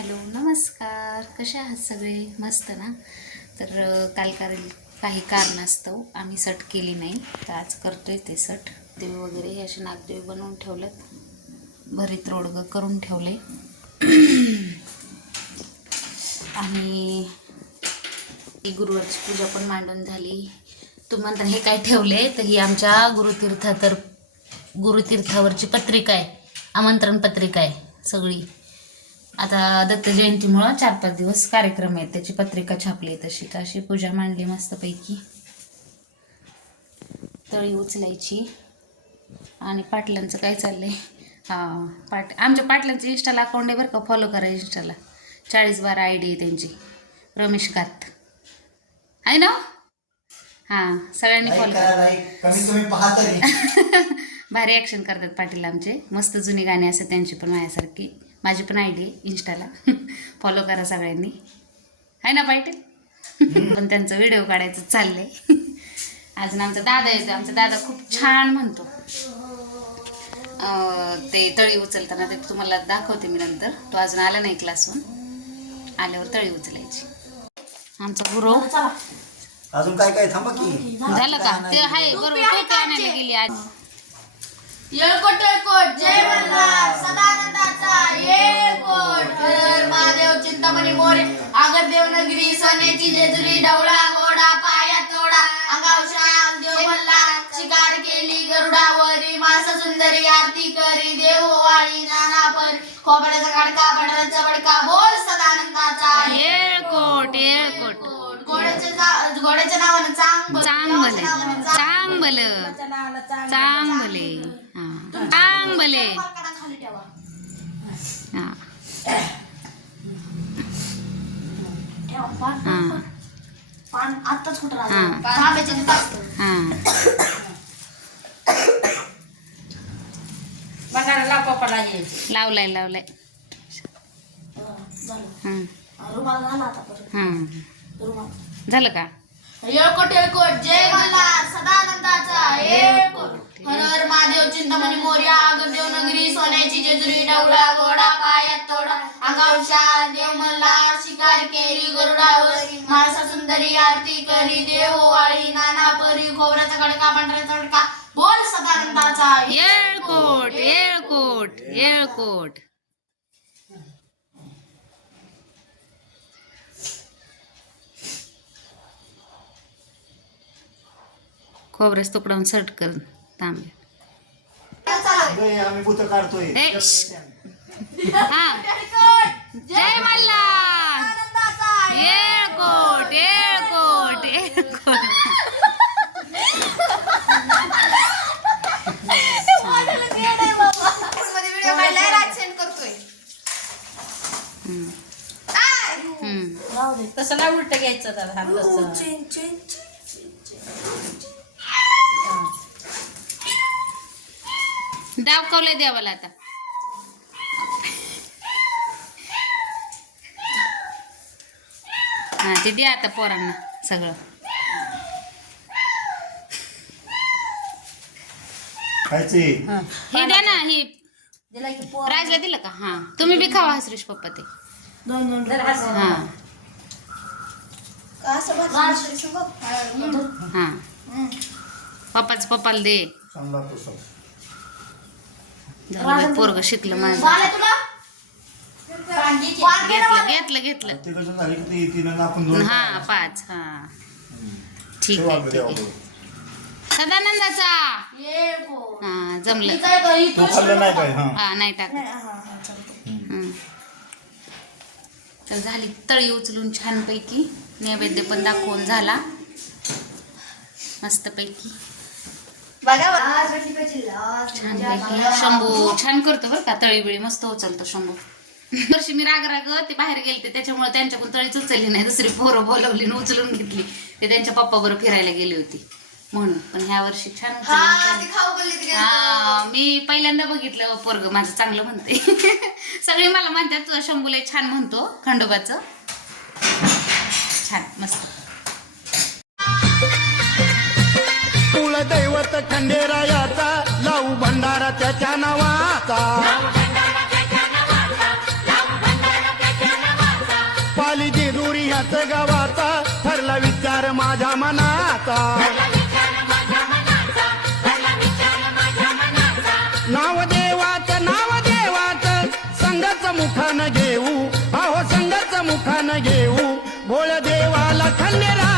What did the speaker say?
Hello नमस्कार, कसे आहात सगळे? मस्त ना. तर काल काही कारणास्तव आम्ही सट केली नाही, तर आज करतोय ते सट. देव वगैरे हे असे नागदेव बनवून ठेवलेत, भरीत रोडगं करून ठेवले आणि ही गुरुवारची पूजा पण मांडून झाली. तुम्ही म्हणता हे काय ठेवले, तर ही आमच्या गुरुतीर्थावरची पत्रिका आहे, आमंत्रण पत्रिका आहे सगळी. आता दत्त जयंतीमुळं 4-5 दिवस कार्यक्रम आहेत, त्याची पत्रिका छापली तशी. तर अशी पूजा मांडली मस्तपैकी. तळी उचलायची. आणि पाटलांचं काय चाललंय? आमच्या पाटलांचं इंस्टाला अकाउंट आहे बरं का, फॉलो करा इंस्टाला. 4012 ID आहे त्यांची, रमेश कात आहे ना. हां, सगळ्यांनी फॉलो करा. भारी ॲक्शन करतात पाटील आमचे, मस्त जुनी गाणी असतात त्यांची पण माझ्यासारखी. माझी पण ID आहे इंस्टाला, फॉलो करा सगळ्यांनी, आहे ना पाटील. पण त्यांचं व्हिडिओ काढायचं चाललंय. अजून आमचा दादा येतो, आमचा दादा खूप छान म्हणतो. ते तळी उचलताना ते तुम्हाला दाखवते मी नंतर. तो अजून आला नाही क्लासहून, आल्यावर तळी उचलायची. आमचा गुरु अजून काय काय थांबा की झालं का? ते आहे बरोबर, टोपी आणायला गेली आज. येळकोट येळकोट जय मल्हार सदानंदाचा येळकोट. हर महादेव चिंतामणी मोरे आगर देवनगरी सोन्याची जेजुरी डवळा घोडा पाया तोडा अंगावर शाल देव मल्हार शिकार केली गरुडावरी मासा सुंदरी आरती करी देव वाळी नाना पर खोबऱ्याचा खडका बडराचा बडका बोल सदानंदाचा येळकोट येळकोट. घोड्याच्या नावानं चांगलं चांगले चांगले चांगले चांगले. खाली ठेवा. हां ठेवा पान आत्ताच कुठं हां. राहतं तांब्याच्या तिथं असतं. हां लावलाय लावलाय. हां रुमाल घाला आता परत. हां रुमाल झालं का? येळकोट येळकोट जय मल्हार सदानंदाचा येळकोट. हर हर महादेव चिंतामणी मोर्या आगर देवनगरी सोन्याची जेजुरी डवळा घोडा पायात तोडा अंगावर शाल देव मल्हार शिकार केली गरुडावर मासा सुंदरी आरती करी देव वाळी नाना परी खोबऱ्याचा खडका पांढऱ्याचा खडका बोल सदानंदाचा येळकोट येळकोट येळकोट. खोबऱ्याच तुकडावून सर्ट कर तांबे. आम्ही भूत काढतोय. हा जय मल्हार येळकोट येळकोट येळकोट. तसं नाही उलट घ्यायचं त्याला. दाखवलंय देवाला आता. हा ते द्या आता पोरांना सगळं. खायचे हे द्या ना, ही राजला दिलं का? हा तुम्ही बी खावा हसरीश पप्पा ते. हा हा पप्पाच पप्पाला दे. चांगला पुस्तक झालं पोरग शिकलं माझं. घेतलं घेतलं घेतलं. ते कसं झालं की ते तीन आपण दोन. हा 5. हा ठीक आहे ठीक आहे. सदानंदाचा हा जमलं. तू खाल्लं नाही काय? हा नाही टाकत. तर झाली तळी उचलून छानपैकी. नैवेद्य पण दाखवून झाला मस्तपैकी छानपैकी. शंभू छान करतो बरं का, तळी बिळी मस्त उचलतो शंभू. वर्षी मी राग ते बाहेर गेले, त्याच्यामुळे त्यांच्याकडून तळीच उचलली नाही. दुसरी पोरं बोलवली आणि उचलून घेतली. ते त्यांच्या पप्पा बरोबर फिरायला गेली होती म्हणून. पण ह्या वर्षी छान उचलली. हा मी पहिल्यांदा बघितलं पोरग माझं चांगलं म्हणते. सगळे मला म्हणतात तुझा शंभूला छान म्हणतो खंडोबाचं. छान मस्त. कुलदैवत खंडेरायाचा लावू भंडारा त्याच्या नावाचा. आली जेजुरी ह्याच गावाचा ठरला विचार माझ्या मनाचा नाव देवाचं संघच मुखानं घेऊ अहो संघच मुखानं घेऊ भोळ देवाला खंडेरा